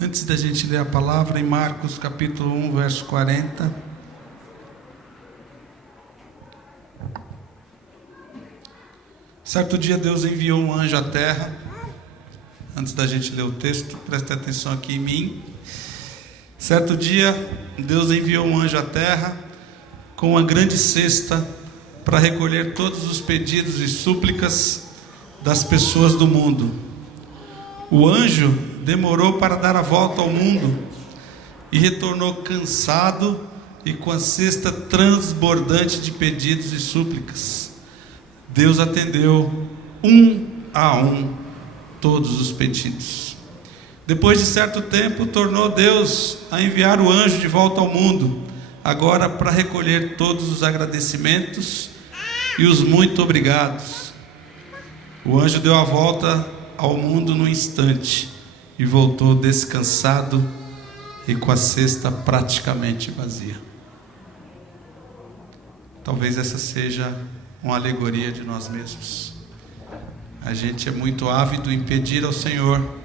Antes da gente ler a palavra, em Marcos capítulo 1, verso 40. Certo dia Deus enviou um anjo à terra. Antes da gente ler o texto, preste atenção aqui em mim. Certo dia Deus enviou um anjo à terra com uma grande cesta para recolher todos os pedidos e súplicas das pessoas do mundo. O anjo demorou para dar a volta ao mundo e retornou cansado e com a cesta transbordante de pedidos e súplicas. Deus atendeu um a um todos os pedidos. Depois de certo tempo, tornou Deus a enviar o anjo de volta ao mundo, agora para recolher todos os agradecimentos e os muito obrigados. O anjo deu a volta ao mundo num instante e voltou descansado e com a cesta praticamente vazia. Talvez essa seja uma alegoria de nós mesmos. A gente é muito ávido em pedir ao Senhor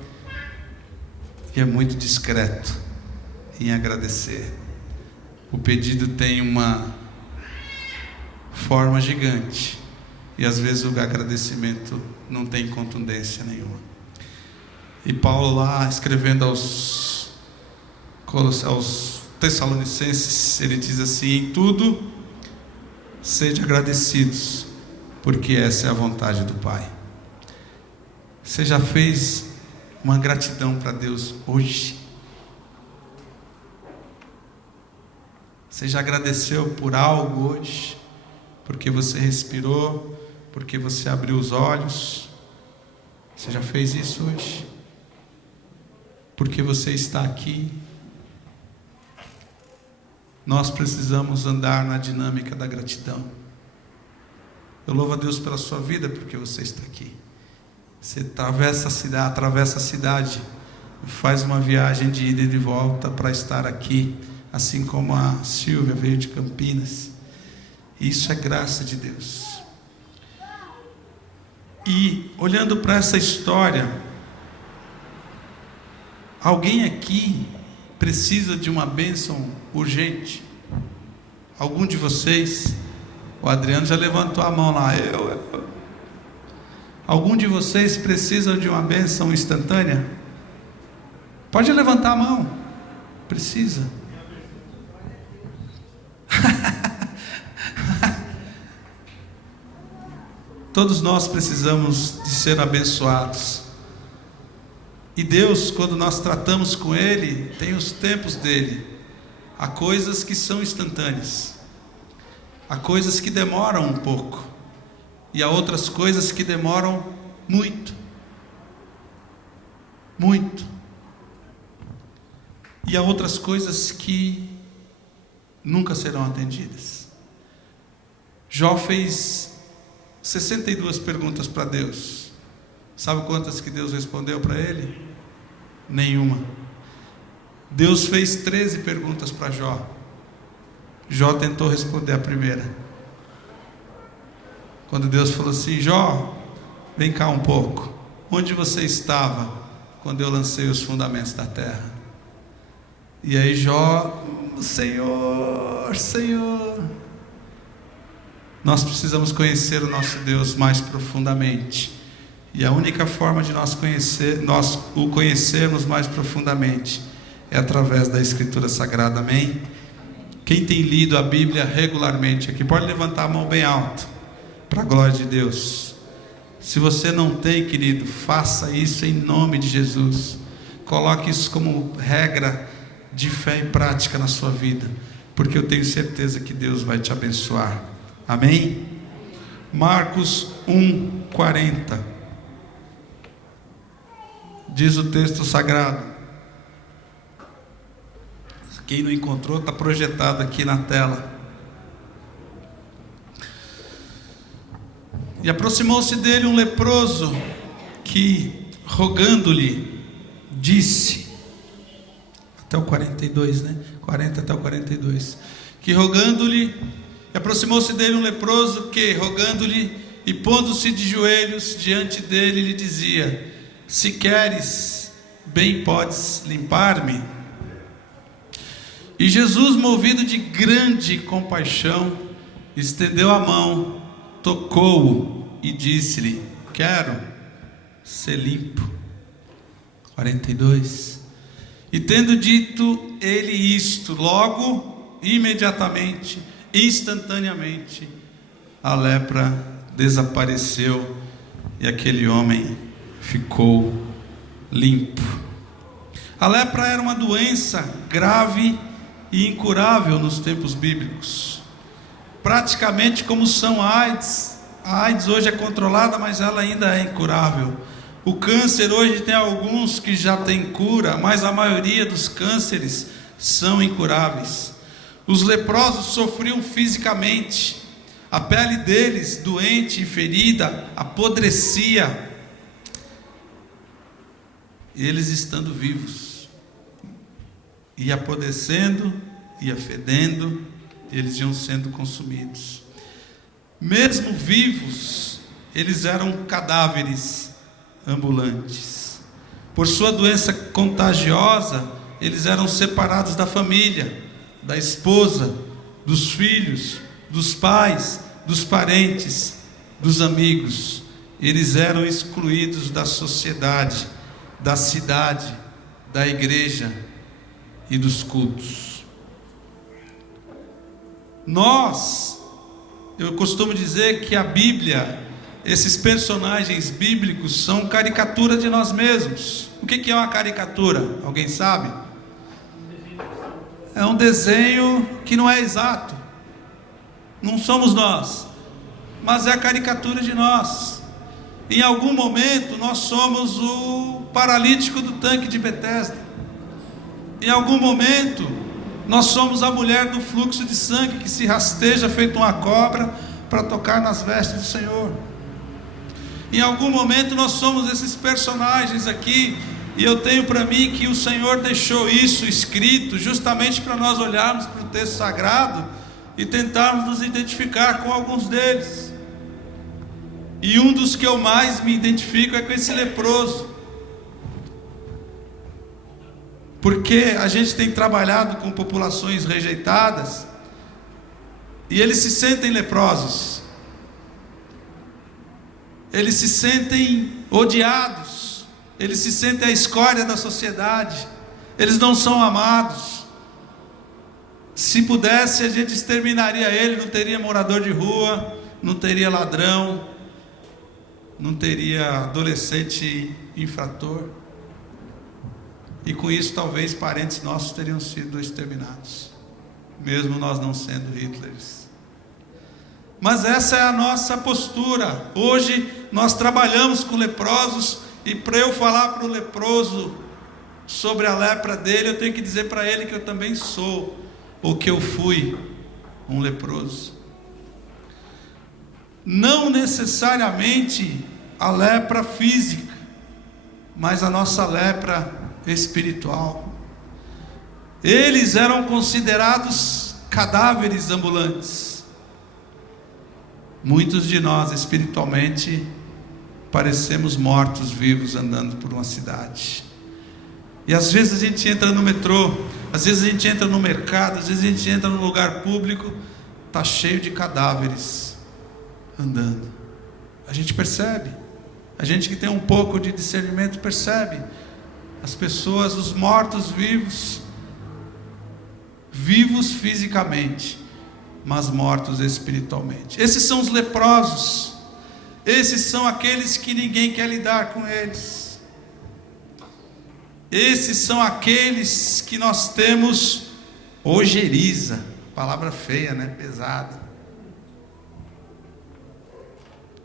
e é muito discreto em agradecer. O pedido tem uma forma gigante e às vezes o agradecimento não tem contundência nenhuma. E Paulo lá escrevendo aos Tessalonicenses, ele diz assim: em tudo sede agradecidos, porque essa é a vontade do Pai. Você já fez uma gratidão para Deus hoje? Você já agradeceu por algo hoje? Porque você respirou, porque você abriu os olhos? Você já fez isso hoje? Porque você está aqui? Nós precisamos andar na dinâmica da gratidão. Eu louvo a Deus pela sua vida, porque você está aqui. Você atravessa a cidade, faz uma viagem de ida e de volta para estar aqui, assim como a Silvia veio de Campinas. Isso é graça de Deus. E olhando para essa história, alguém aqui precisa de uma bênção urgente? Algum de vocês? O Adriano já levantou a mão lá. Algum de vocês precisa de uma bênção instantânea? Pode levantar a mão. Precisa. Todos nós precisamos de ser abençoados. E Deus, quando nós tratamos com Ele, tem os tempos dele. Há coisas que são instantâneas, há coisas que demoram um pouco, e há outras coisas que demoram muito, muito. E há outras coisas que nunca serão atendidas. Jó fez 62 perguntas para Deus. Sabe quantas que Deus respondeu para ele? Nenhuma. Deus fez 13 perguntas para Jó. Jó tentou responder a primeira. Quando Deus falou assim: Jó, vem cá um pouco. Onde você estava quando eu lancei os fundamentos da terra? E aí Jó: Senhor, Senhor. Nós precisamos conhecer o nosso Deus mais profundamente. E a única forma de nós o conhecermos mais profundamente é através da Escritura Sagrada, amém? Quem tem lido a Bíblia regularmente aqui, pode levantar a mão bem alto, para a glória de Deus. Se você não tem, querido, faça isso em nome de Jesus. Coloque isso como regra de fé e prática na sua vida, porque eu tenho certeza que Deus vai te abençoar, amém? Marcos 1, 40. Diz o texto sagrado. Quem não encontrou, está projetado aqui na tela. E aproximou-se dele um leproso que, rogando-lhe, disse, até o 42, né? 40 até o 42. Que rogando-lhe, aproximou-se dele um leproso que, rogando-lhe e pondo-se de joelhos diante dele, lhe dizia: se queres, bem podes limpar-me? E Jesus, movido de grande compaixão, estendeu a mão, tocou-o e disse-lhe: quero ser limpo. 42. E tendo dito ele isto, logo, imediatamente, instantaneamente, a lepra desapareceu e aquele homem ficou limpo. A lepra era uma doença grave e incurável nos tempos bíblicos, praticamente como são a AIDS. A AIDS hoje é controlada, mas ela ainda é incurável. O câncer hoje tem alguns que já têm cura, mas a maioria dos cânceres são incuráveis. Os leprosos sofriam fisicamente, a pele deles, doente e ferida, apodrecia, eles estando vivos, ia apodrecendo, ia fedendo, eles iam sendo consumidos. Mesmo vivos, eles eram cadáveres ambulantes. Por sua doença contagiosa, eles eram separados da família, da esposa, dos filhos, dos pais, dos parentes, dos amigos. Eles eram excluídos da sociedade, da cidade, da igreja e dos cultos. Eu costumo dizer que a Bíblia, esses personagens bíblicos são caricatura de nós mesmos. O que é uma caricatura? Alguém sabe? É um desenho que não é exato. Não somos nós, mas é a caricatura de nós. Em algum momento nós somos o paralítico do tanque de Betesda. Em algum momento nós somos a mulher do fluxo de sangue que se rasteja feito uma cobra para tocar nas vestes do Senhor. Em algum momento nós somos esses personagens aqui, e eu tenho para mim que o Senhor deixou isso escrito justamente para nós olharmos para o texto sagrado e tentarmos nos identificar com alguns deles. E um dos que eu mais me identifico é com esse leproso, porque a gente tem trabalhado com populações rejeitadas e eles se sentem leprosos, eles se sentem odiados, eles se sentem a escória da sociedade, eles não são amados. Se pudesse, a gente exterminaria ele, não teria morador de rua, não teria ladrão, não teria adolescente infrator, e com isso talvez parentes nossos teriam sido exterminados, mesmo nós não sendo Hitlers. Mas essa é a nossa postura. Hoje nós trabalhamos com leprosos, e para eu falar para o leproso sobre a lepra dele, eu tenho que dizer para ele que eu também sou, ou que eu fui um leproso. Não necessariamente a lepra física, mas a nossa lepra espiritual. Eles eram considerados cadáveres ambulantes. Muitos de nós espiritualmente parecemos mortos vivos andando por uma cidade. E às vezes a gente entra no metrô, às vezes a gente entra no mercado, às vezes a gente entra num lugar público, está cheio de cadáveres andando. A gente percebe, a gente que tem um pouco de discernimento percebe. As pessoas, os mortos vivos, vivos fisicamente, mas mortos espiritualmente. Esses são os leprosos. Esses são aqueles que ninguém quer lidar com eles. Esses são aqueles que nós temos ojeriza, palavra feia, né? Pesada.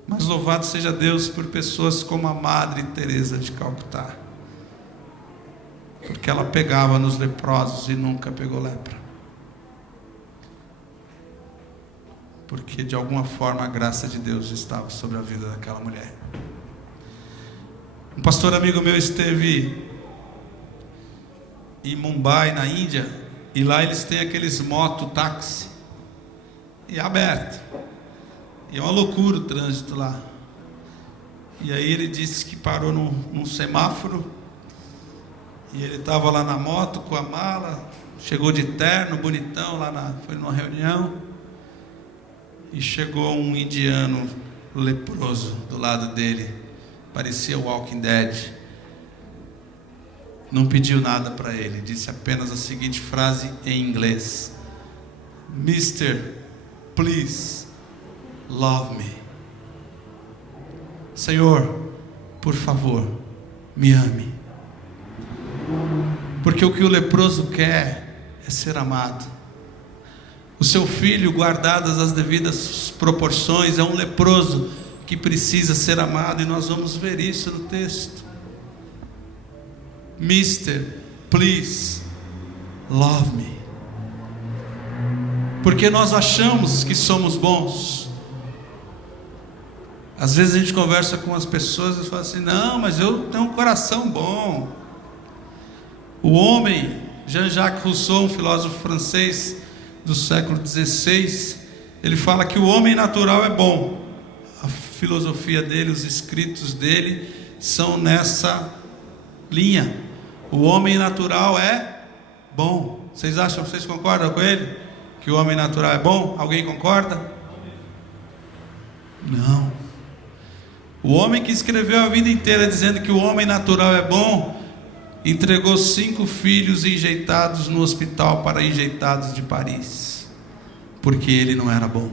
Mas louvado seja Deus por pessoas como a Madre Teresa de Calcutá, porque ela pegava nos leprosos e nunca pegou lepra, porque de alguma forma a graça de Deus estava sobre a vida daquela mulher. Um pastor amigo meu esteve em Mumbai, na Índia, e lá eles têm aqueles mototáxi, e é aberto, e é uma loucura o trânsito lá. E aí ele disse que parou num semáforo, E ele estava lá na moto com a mala, chegou de terno, bonitão, foi numa reunião. E chegou um indiano leproso do lado dele, parecia o Walking Dead. Não pediu nada para ele, disse apenas a seguinte frase em inglês: Mister, please love me. Senhor, por favor, me ame. Porque o que o leproso quer é ser amado. O seu filho, guardadas as devidas proporções, é um leproso que precisa ser amado, e nós vamos ver isso no texto. Mister, please love me. Porque nós achamos que somos bons. Às vezes a gente conversa com as pessoas e fala assim: não, mas eu tenho um coração bom. O homem, Jean-Jacques Rousseau, um filósofo francês do século XVI, ele fala que o homem natural é bom. A filosofia dele, os escritos dele são nessa linha. O homem natural é bom. Vocês concordam com ele? Que o homem natural é bom? Alguém concorda? Não. O homem que escreveu a vida inteira dizendo que o homem natural é bom, entregou 5 filhos enjeitados no hospital para enjeitados de Paris, porque ele não era bom.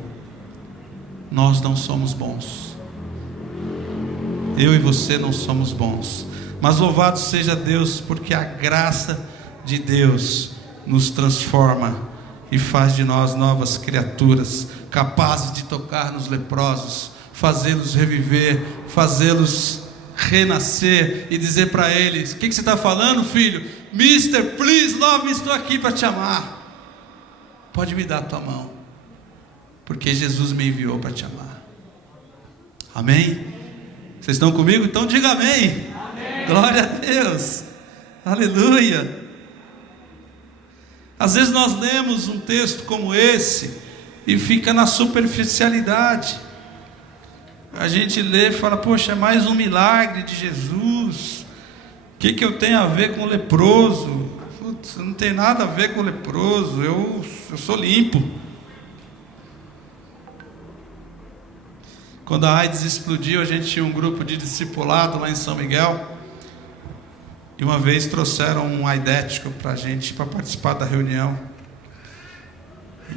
Nós não somos bons. Eu e você não somos bons. Mas louvado seja Deus, porque a graça de Deus nos transforma e faz de nós novas criaturas, capazes de tocar nos leprosos, fazê-los reviver, fazê-los renascer e dizer para eles: o que você está falando, filho? Mister, please love me, estou aqui para te amar. Pode me dar a tua mão, porque Jesus me enviou para te amar. Amém? Vocês estão comigo? Então diga amém. Amém. Glória a Deus. Aleluia. Às vezes nós lemos um texto como esse e fica na superficialidade. A gente lê e fala: poxa, é mais um milagre de Jesus. O que eu tenho a ver com o leproso? Putz, não tem nada a ver com o leproso. Eu sou limpo. Quando a AIDS explodiu, a gente tinha um grupo de discipulado lá em São Miguel. E uma vez trouxeram um aidético para a gente, para participar da reunião.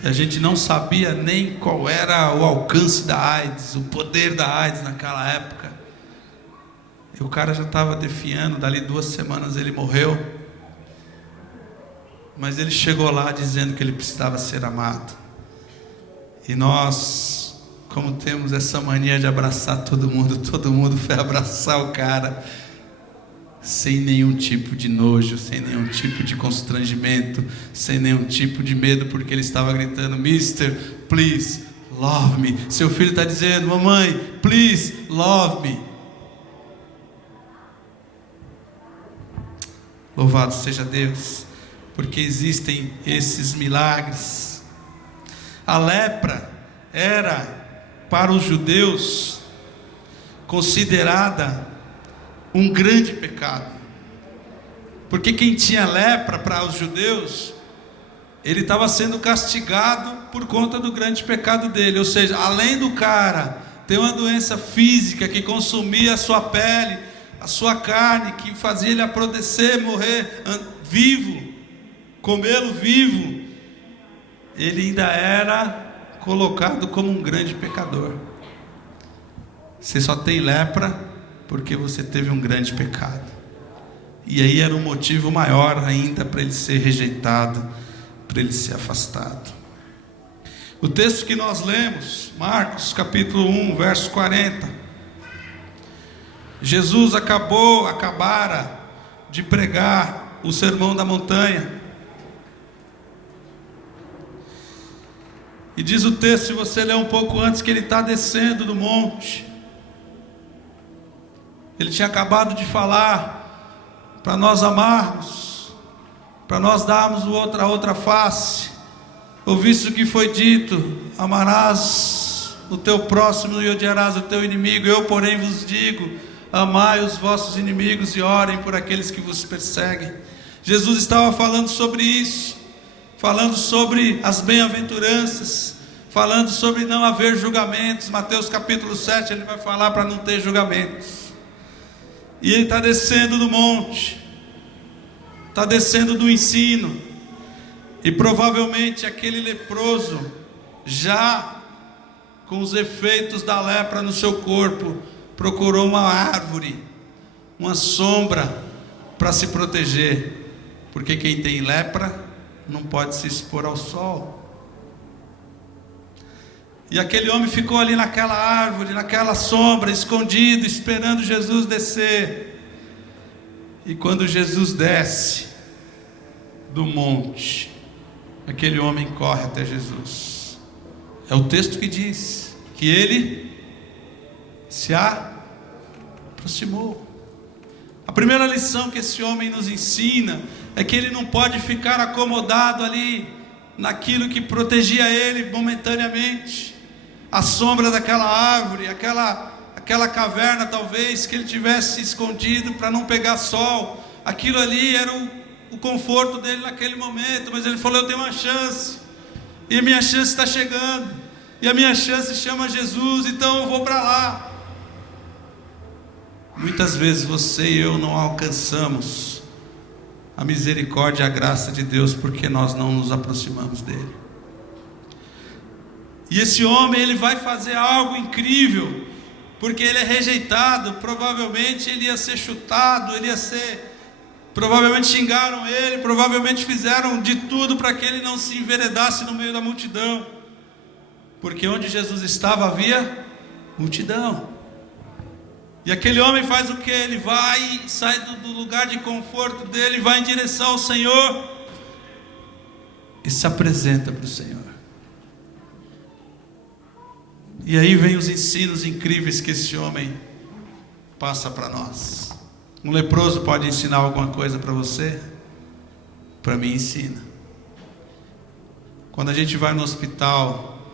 E a gente não sabia nem qual era o alcance da AIDS, o poder da AIDS naquela época. E o cara já estava definhando, dali 2 semanas ele morreu. Mas ele chegou lá dizendo que ele precisava ser amado. E nós, como temos essa mania de abraçar todo mundo foi abraçar o cara, sem nenhum tipo de nojo, sem nenhum tipo de constrangimento, sem nenhum tipo de medo, porque ele estava gritando: Mister, please love me. Seu filho está dizendo: mamãe, please love me. Louvado seja Deus, porque existem esses milagres. A lepra era, para os judeus, considerada um grande pecado, porque quem tinha lepra, para os judeus, ele estava sendo castigado por conta do grande pecado dele. Ou seja, além do cara ter uma doença física que consumia a sua pele, a sua carne, que fazia ele apodrecer, morrer vivo, comê-lo vivo, ele ainda era colocado como um grande pecador. Você só tem lepra porque você teve um grande pecado. E aí era um motivo maior ainda para ele ser rejeitado, para ele ser afastado. O texto que nós lemos, Marcos capítulo 1, verso 40. Jesus acabara de pregar o sermão da montanha. E diz o texto, se você ler um pouco antes, que ele está descendo do monte. Ele tinha acabado de falar para nós amarmos, para nós darmos a outra face. Ouviste o que foi dito: amarás o teu próximo e odiarás o teu inimigo. Eu, porém, vos digo: amai os vossos inimigos e orem por aqueles que vos perseguem. Jesus estava falando sobre isso, falando sobre as bem-aventuranças, falando sobre não haver julgamentos. Mateus capítulo 7, ele vai falar para não ter julgamentos. E ele está descendo do monte, está descendo do ensino, e provavelmente aquele leproso, já com os efeitos da lepra no seu corpo, procurou uma árvore, uma sombra para se proteger, porque quem tem lepra não pode se expor ao sol. E aquele homem ficou ali naquela árvore, naquela sombra, escondido, esperando Jesus descer. E quando Jesus desce do monte, aquele homem corre até Jesus. É o texto que diz que ele se aproximou. A primeira lição que esse homem nos ensina é que ele não pode ficar acomodado ali naquilo que protegia ele momentaneamente. A sombra daquela árvore, aquela caverna talvez que ele tivesse escondido para não pegar sol, aquilo ali era o conforto dele naquele momento. Mas ele falou: eu tenho uma chance, e a minha chance está chegando, e a minha chance chama Jesus, então eu vou para lá. Muitas vezes você e eu não alcançamos a misericórdia e a graça de Deus porque nós não nos aproximamos dele. E esse homem, ele vai fazer algo incrível, porque ele é rejeitado. Provavelmente ele ia ser chutado, provavelmente xingaram ele, provavelmente fizeram de tudo para que ele não se enveredasse no meio da multidão, porque onde Jesus estava havia multidão. E aquele homem faz o que? Ele vai, sai do lugar de conforto dele, vai em direção ao Senhor e se apresenta para o Senhor. E aí vem os ensinos incríveis que esse homem passa para nós. Um leproso pode ensinar alguma coisa para você? Para mim ensina. Quando a gente vai no hospital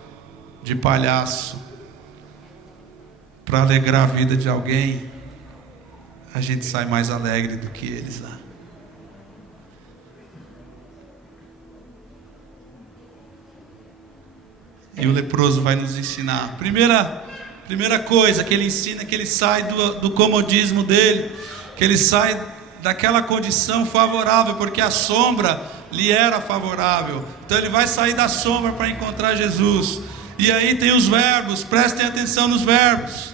de palhaço para alegrar a vida de alguém, a gente sai mais alegre do que eles lá. E o leproso vai nos ensinar. Primeira coisa que ele ensina é que ele sai do comodismo dele, que ele sai daquela condição favorável, porque a sombra lhe era favorável. Então ele vai sair da sombra para encontrar Jesus. E aí tem os verbos, prestem atenção nos verbos.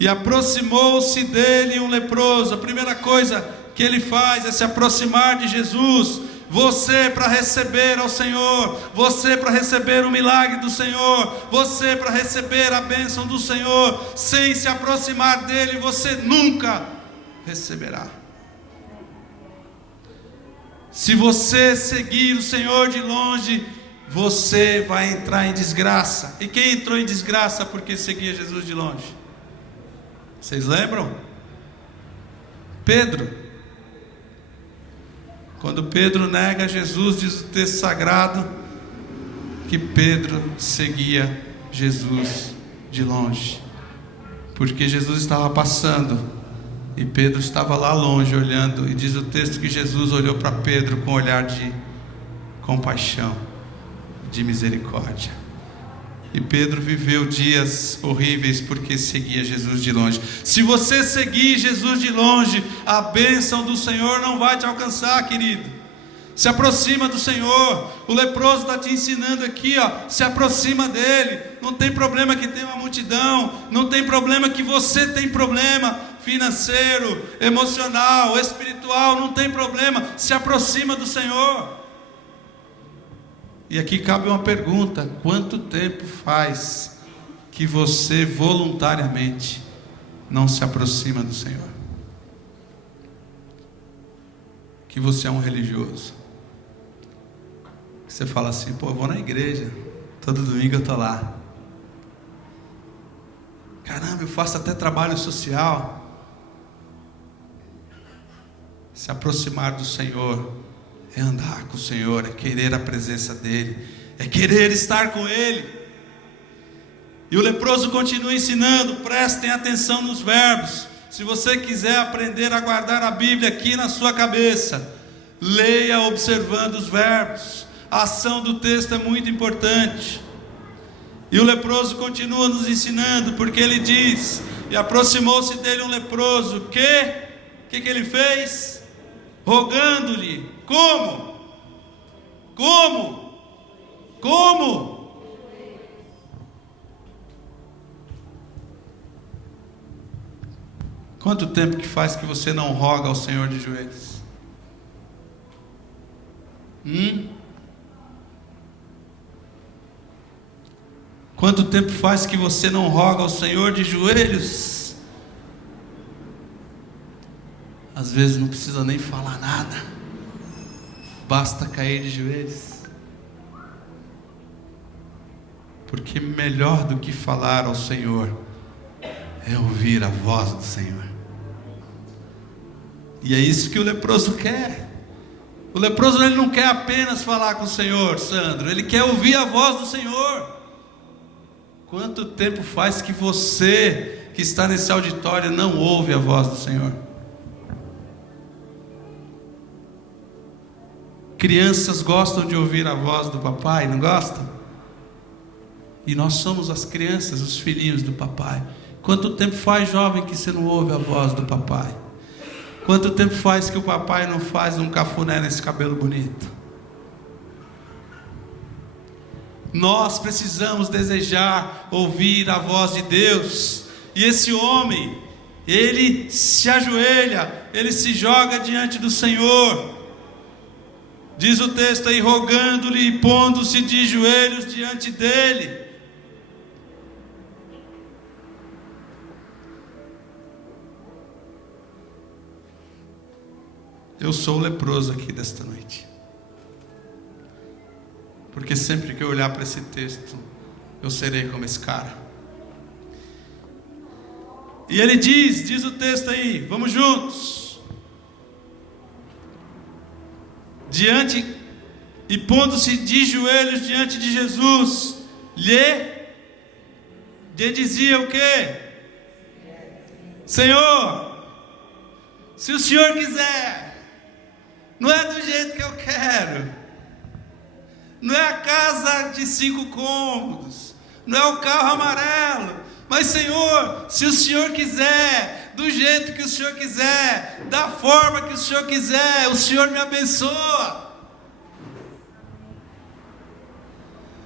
E aproximou-se dele um leproso. A primeira coisa que ele faz é se aproximar de Jesus. Você para receber ao Senhor, você para receber o milagre do Senhor, você para receber a bênção do Senhor, sem se aproximar dele, você nunca receberá. Se você seguir o Senhor de longe, você vai entrar em desgraça. E quem entrou em desgraça porque seguia Jesus de longe? Vocês lembram? Pedro. Quando Pedro nega Jesus, diz o texto sagrado que Pedro seguia Jesus de longe, porque Jesus estava passando e Pedro estava lá longe olhando. E diz o texto que Jesus olhou para Pedro com um olhar de compaixão, de misericórdia. E Pedro viveu dias horríveis porque seguia Jesus de longe. Se você seguir Jesus de longe, a bênção do Senhor não vai te alcançar, querido. Se aproxima do Senhor. O leproso está te ensinando aqui, se aproxima dele. Não tem problema que tem uma multidão, não tem problema que você tem problema financeiro, emocional, espiritual, não tem problema. Se aproxima do Senhor. E aqui cabe uma pergunta: quanto tempo faz que você voluntariamente não se aproxima do Senhor? Que você é um religioso, que você fala assim: pô, eu vou na igreja, todo domingo eu estou lá, caramba, eu faço até trabalho social. Se aproximar do Senhor é andar com o Senhor, é querer a presença dEle, é querer estar com Ele. E o leproso continua ensinando, prestem atenção nos verbos. Se você quiser aprender a guardar a Bíblia aqui na sua cabeça, leia observando os verbos. A ação do texto é muito importante. E o leproso continua nos ensinando, porque ele diz: e aproximou-se dele um leproso, o que ele fez? Rogando-lhe. Como? Quanto tempo que faz que você não roga ao Senhor de joelhos? Quanto tempo faz que você não roga ao Senhor de joelhos? Às vezes não precisa nem falar nada, basta cair de joelhos. Porque melhor do que falar ao Senhor é ouvir a voz do Senhor. E é isso que o leproso quer. O leproso, ele não quer apenas falar com o Senhor, Sandro, ele quer ouvir a voz do Senhor. Quanto tempo faz que você que está nesse auditório não ouve a voz do Senhor? Crianças gostam de ouvir a voz do papai, não gostam? E nós somos as crianças, os filhinhos do papai. Quanto tempo faz, jovem, que você não ouve a voz do papai? Quanto tempo faz que o papai não faz um cafuné nesse cabelo bonito? Nós precisamos desejar ouvir a voz de Deus. E esse homem, ele se ajoelha, ele se joga diante do Senhor. Diz o texto aí, rogando-lhe e pondo-se de joelhos diante dele. Eu sou o leproso aqui desta noite, porque sempre que eu olhar para esse texto, eu serei como esse cara. E ele diz o texto aí, vamos juntos. E pondo-se de joelhos diante de Jesus, lhe dizia o quê? Senhor, se o Senhor quiser, não é do jeito que eu quero, não é a casa de 5 cômodos, não é o carro amarelo, mas Senhor, se o Senhor quiser, do jeito que o Senhor quiser, da forma que o Senhor quiser, o Senhor me abençoa.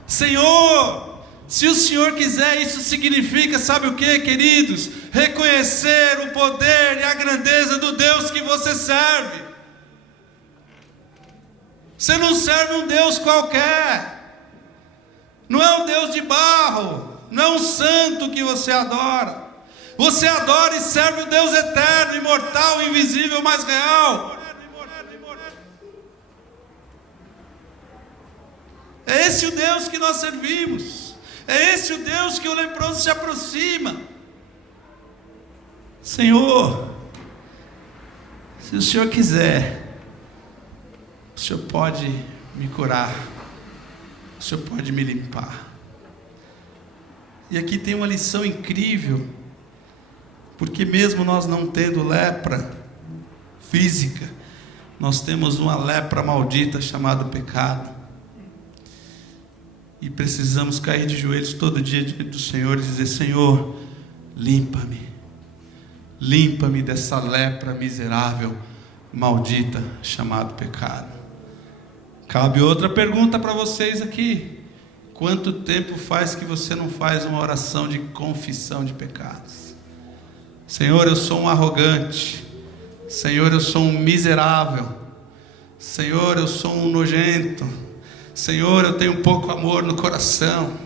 Senhor, se o Senhor quiser, isso significa, sabe o que, queridos? Reconhecer o poder e a grandeza do Deus que você serve. Você não serve um Deus qualquer, não é um Deus de barro, não é um santo que você adora. Você adora e serve o Deus eterno, imortal, invisível, mas real. É esse o Deus que nós servimos. É esse o Deus que o leproso se aproxima. Senhor, se o Senhor quiser, o Senhor pode me curar, o Senhor pode me limpar. E aqui tem uma lição incrível, porque mesmo nós não tendo lepra física, nós temos uma lepra maldita chamada pecado. E precisamos cair de joelhos todo dia diante do Senhor e dizer: Senhor, limpa-me, limpa-me dessa lepra miserável, maldita, chamada pecado. Cabe outra pergunta para vocês aqui: quanto tempo faz que você não faz uma oração de confissão de pecados? Senhor, eu sou um arrogante. Senhor, eu sou um miserável. Senhor, eu sou um nojento. Senhor, eu tenho pouco amor no coração.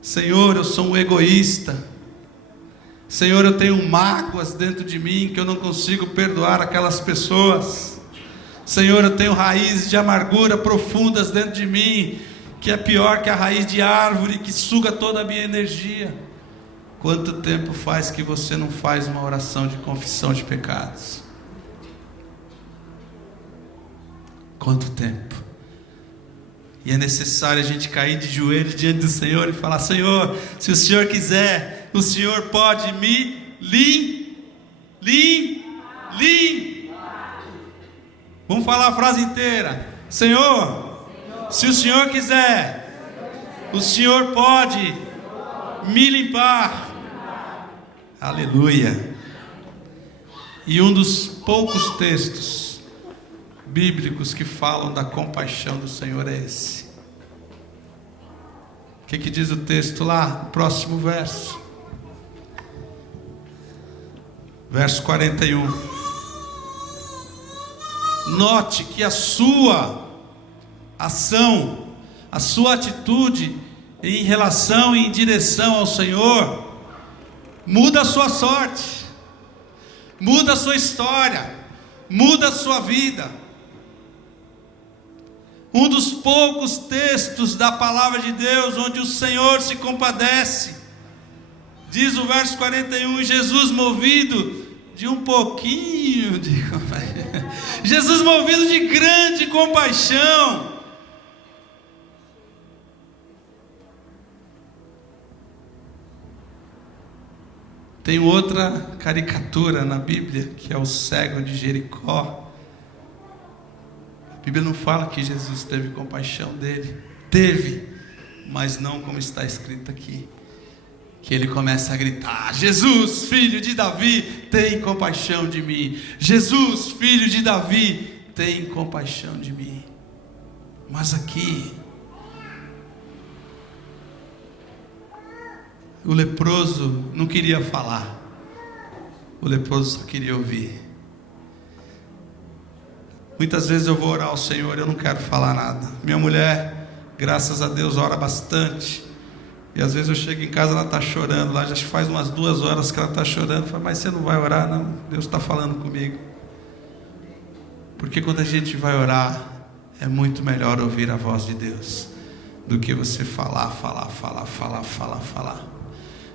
Senhor, eu sou um egoísta. Senhor, eu tenho mágoas dentro de mim que eu não consigo perdoar aquelas pessoas. Senhor, eu tenho raízes de amargura profundas dentro de mim, que é pior que a raiz de árvore que suga toda a minha energia. Quanto tempo faz que você não faz uma oração de confissão de pecados? Quanto tempo? E é necessário a gente cair de joelhos diante do Senhor e falar: Senhor, se o Senhor quiser, o Senhor pode me Vamos falar a frase inteira. Senhor, se o Senhor quiser, o Senhor pode me limpar. Aleluia. E um dos poucos textos bíblicos que falam da compaixão do Senhor é esse. O que diz o texto lá? Próximo verso. Verso 41. Note que a sua ação, a sua atitude em relação e em direção ao Senhor muda a sua sorte, muda a sua história, muda a sua vida. Um dos poucos textos da palavra de Deus onde o Senhor se compadece. Diz o verso 41, Jesus movido de um pouquinho de compaixão, Jesus movido de grande compaixão, tem outra caricatura na Bíblia, que é o cego de Jericó. A Bíblia não fala que Jesus teve compaixão dele. Teve, mas não como está escrito aqui. Que ele começa a gritar: Jesus, filho de Davi, tem compaixão de mim. Jesus, filho de Davi, tem compaixão de mim. Mas aqui, o leproso não queria falar. O leproso só queria ouvir. Muitas vezes eu vou orar ao Senhor, eu não quero falar nada. Minha mulher, graças a Deus, ora bastante. E às vezes eu chego em casa, ela está chorando. Lá já faz umas 2 horas que ela está chorando. Eu falo: mas você não vai orar? Não, Deus está falando comigo. Porque quando a gente vai orar, é muito melhor ouvir a voz de Deus do que você falar.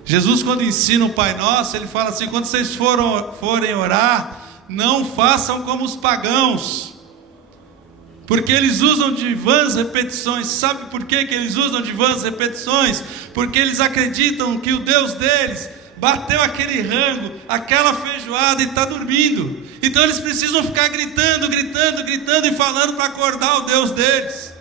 Jesus, quando ensina o Pai Nosso, ele fala assim: quando vocês forem orar, não façam como os pagãos, porque eles usam de vãs repetições. Sabe por que eles usam de vãs repetições? Porque eles acreditam que o Deus deles bateu aquele rango, aquela feijoada e está dormindo. Então eles precisam ficar gritando e falando para acordar o Deus deles.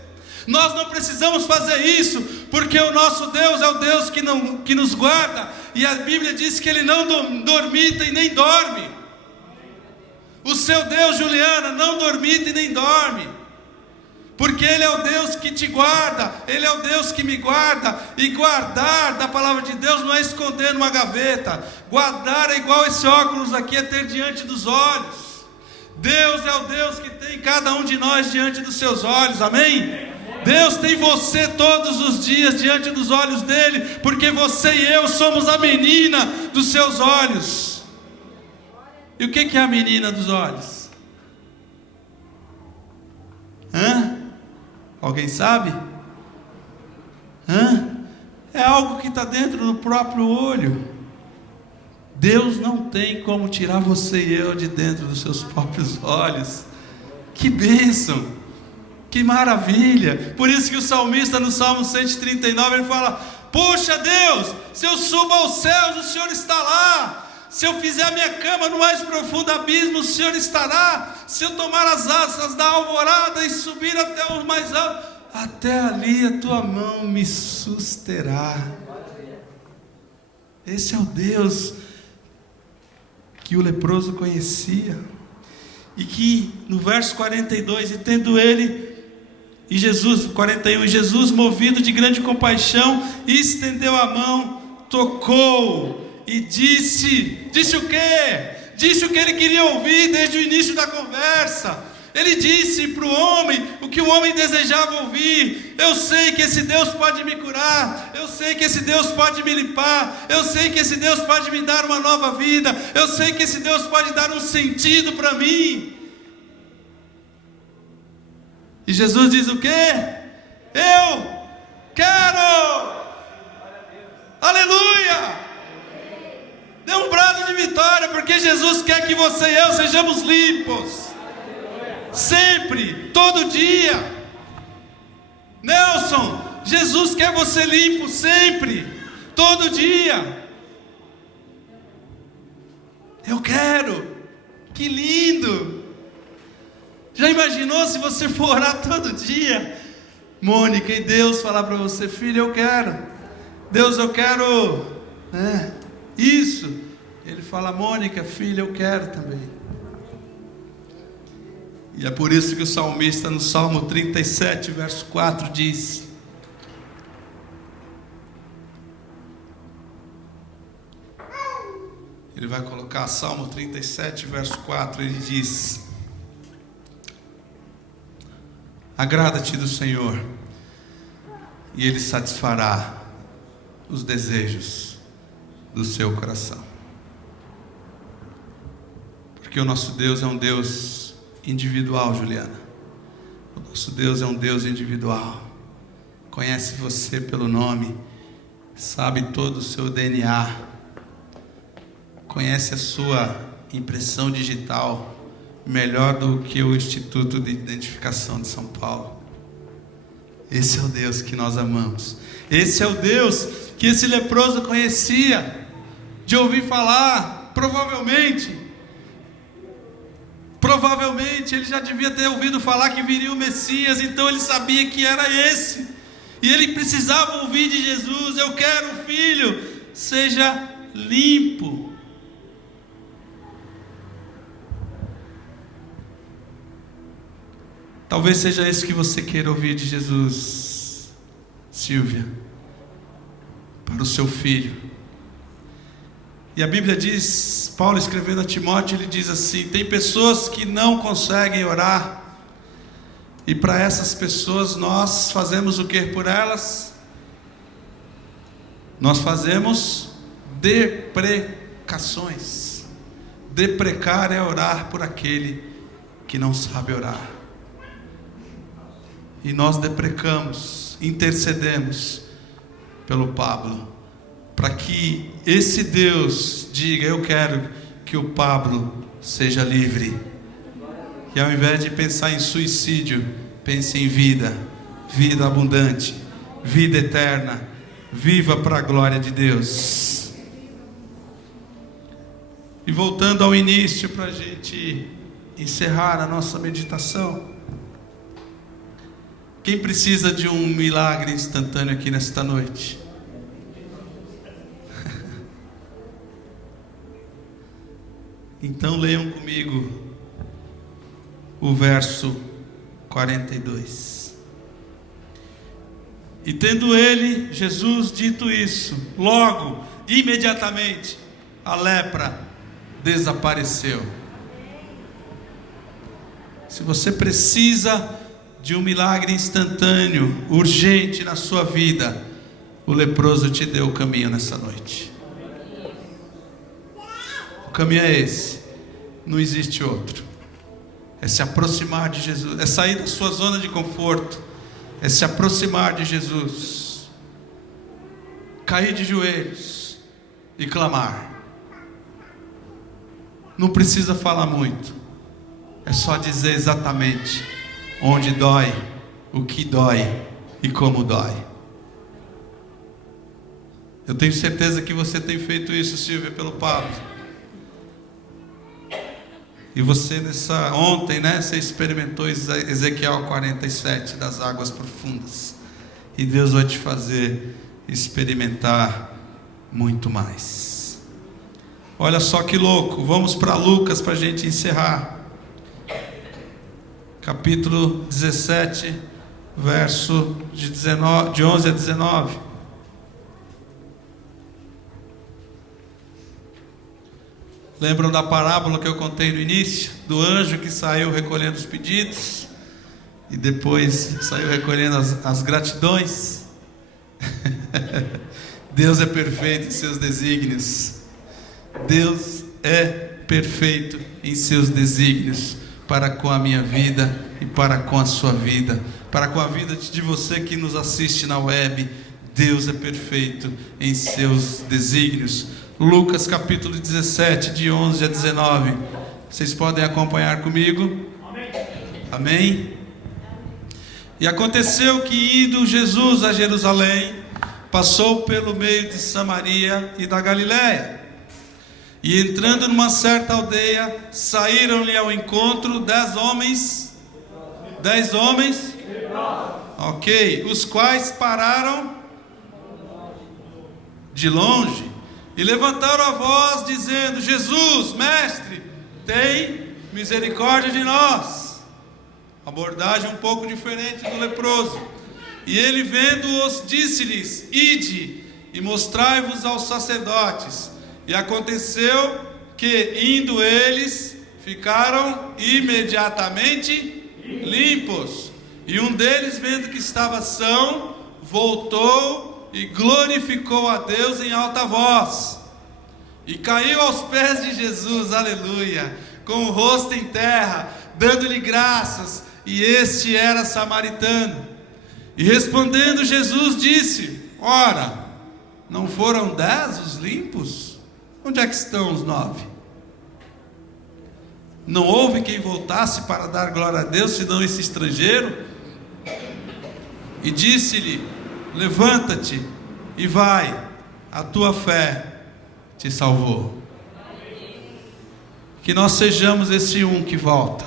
Nós não precisamos fazer isso, porque o nosso Deus é o Deus que nos guarda. E a Bíblia diz que Ele não dormita e nem dorme. O seu Deus, Juliana, não dormita e nem dorme, porque Ele é o Deus que te guarda. Ele é o Deus que me guarda. E guardar da palavra de Deus não é esconder numa gaveta. Guardar é igual esse óculos aqui, é ter diante dos olhos. Deus é o Deus que tem cada um de nós diante dos seus olhos, amém? Deus tem você todos os dias diante dos olhos dele, porque você e eu somos a menina dos seus olhos. E o que é a menina dos olhos? Alguém sabe? É algo que está dentro do próprio olho. Deus não tem como tirar você e eu de dentro dos seus próprios olhos. Que bênção, que maravilha. Por isso que o salmista no Salmo 139 ele fala: puxa Deus, se eu subo aos céus, o Senhor está lá. Se eu fizer a minha cama no mais profundo abismo, o Senhor estará. Se eu tomar as asas da alvorada e subir até o mais alto, até ali a tua mão me susterá. Esse é o Deus que o leproso conhecia. E que no verso 42, e tendo ele, e Jesus, 41, e Jesus, movido de grande compaixão, estendeu a mão, tocou e disse o quê? Disse o que ele queria ouvir desde o início da conversa. Ele disse para o homem o que o homem desejava ouvir: eu sei que esse Deus pode me curar, eu sei que esse Deus pode me limpar, eu sei que esse Deus pode me dar uma nova vida, eu sei que esse Deus pode dar um sentido para mim. E Jesus diz o quê? Eu quero. Aleluia! Dê um brado de vitória, porque Jesus quer que você e eu sejamos limpos. Sempre, todo dia. Nelson, Jesus quer você limpo sempre, todo dia. Eu quero. Que lindo. Já imaginou se você for orar todo dia, Mônica, e Deus falar para você: filho, eu quero. Deus, eu quero isso. Ele fala: Mônica, filha, eu quero também. E é por isso que o salmista no Salmo 37, verso 4 diz: ele vai colocar Salmo 37, verso 4, ele diz: agrada-te do Senhor, e Ele satisfará os desejos do seu coração. Porque o nosso Deus é um Deus individual, Juliana. O nosso Deus é um Deus individual. Conhece você pelo nome, sabe todo o seu DNA, conhece a sua impressão digital melhor do que o Instituto de Identificação de São Paulo. Esse é o Deus que nós amamos. Esse é o Deus que esse leproso conhecia, de ouvir falar. Provavelmente ele já devia ter ouvido falar que viria o Messias, então ele sabia que era esse, e ele precisava ouvir de Jesus: eu quero, filho, seja limpo. Talvez seja isso que você queira ouvir de Jesus, Silvia, para o seu filho. E a Bíblia diz, Paulo escrevendo a Timóteo, ele diz assim: tem pessoas que não conseguem orar, e para essas pessoas nós fazemos o que por elas? Nós fazemos deprecações. Deprecar é orar por aquele que não sabe orar. E nós deprecamos, intercedemos pelo Pablo, para que esse Deus diga: eu quero que o Pablo seja livre. E ao invés de pensar em suicídio, pense em vida, vida abundante, vida eterna, viva para a glória de Deus. E voltando ao início, para a gente encerrar a nossa meditação, quem precisa de um milagre instantâneo aqui nesta noite? Então leiam comigo o verso 42. E tendo ele, Jesus, dito isso, logo, imediatamente, a lepra desapareceu. Se você precisa de um milagre instantâneo, urgente na sua vida, o leproso te deu o caminho nessa noite. O caminho é esse, não existe outro. É se aproximar de Jesus, é sair da sua zona de conforto, é se aproximar de Jesus, cair de joelhos e clamar. Não precisa falar muito, é só dizer exatamente onde dói, o que dói e como dói. Eu tenho certeza que você tem feito isso, Silvia, pelo Pablo. E você ontem, você experimentou Ezequiel 47, das águas profundas. E Deus vai te fazer experimentar muito mais. Olha só que louco. Vamos para Lucas para a gente encerrar. Capítulo 17, verso de 11 a 19. Lembram da parábola que eu contei no início? Do anjo que saiu recolhendo os pedidos e depois saiu recolhendo as gratidões. Deus é perfeito em seus desígnios. Deus é perfeito em seus desígnios para com a minha vida e para com a sua vida, para com a vida de você que nos assiste na web. Deus é perfeito em seus desígnios. Lucas capítulo 17, de 11 a 19. Vocês podem acompanhar comigo? Amém? E aconteceu que, indo Jesus a Jerusalém, passou pelo meio de Samaria e da Galiléia. E entrando numa certa aldeia, saíram-lhe ao encontro 10 homens. 10 homens? Ok. Os quais pararam de longe e levantaram a voz, dizendo: Jesus, mestre, tem misericórdia de nós. Abordagem um pouco diferente do leproso. E ele, vendo-os, disse-lhes: Ide e mostrai-vos aos sacerdotes. E aconteceu que, indo eles, ficaram imediatamente limpos. E um deles, vendo que estava são, voltou e glorificou a Deus em alta voz. E caiu aos pés de Jesus, aleluia, com o rosto em terra, dando-lhe graças. E este era samaritano. E respondendo Jesus disse: Ora, não foram 10 os limpos? Onde é que estão os 9? Não houve quem voltasse para dar glória a Deus, senão esse estrangeiro? E disse-lhe: Levanta-te e vai, a tua fé te salvou. Que nós sejamos esse um que volta.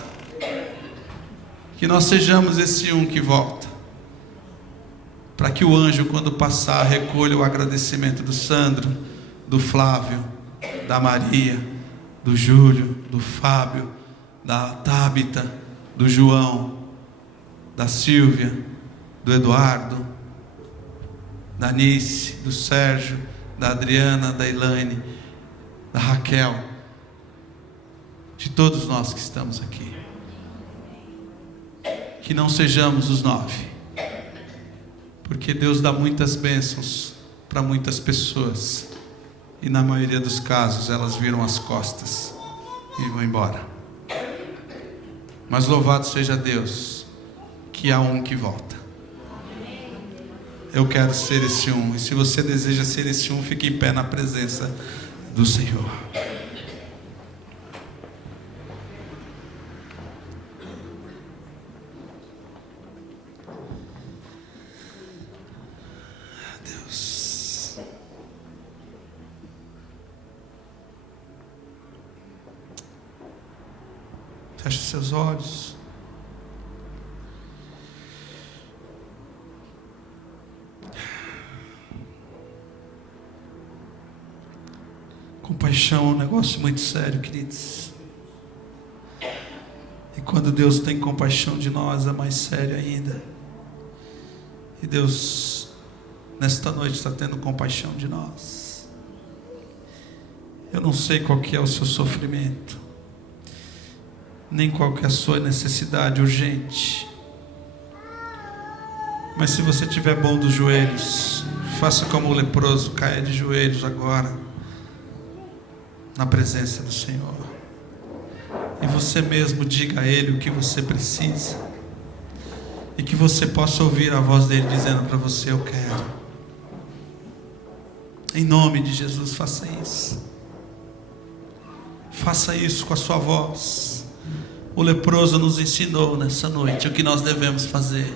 Que nós sejamos esse um que volta. Para que o anjo, quando passar, recolha o agradecimento do Sandro, do Flávio, da Maria, do Júlio, do Fábio, da Tábita, do João, da Silvia, do Eduardo, da Nice, do Sérgio, da Adriana, da Elaine, da Raquel, de todos nós que estamos aqui. Que não sejamos os 9, porque Deus dá muitas bênçãos para muitas pessoas, e na maioria dos casos elas viram as costas e vão embora. Mas louvado seja Deus, que há um que volta. Eu quero ser esse um, e se você deseja ser esse um, fique em pé na presença do Senhor. Deus, feche seus olhos. Compaixão é um negócio muito sério, queridos. E quando Deus tem compaixão de nós, é mais sério ainda. E Deus, nesta noite, está tendo compaixão de nós. Eu não sei qual que é o seu sofrimento, nem qual que é a sua necessidade urgente. Mas se você estiver bom dos joelhos, faça como o leproso, caia de joelhos agora, na presença do Senhor, e você mesmo diga a Ele o que você precisa, e que você possa ouvir a voz dele dizendo para você: eu quero. Em nome de Jesus, faça isso. Faça isso com a sua voz. O leproso nos ensinou nessa noite o que nós devemos fazer.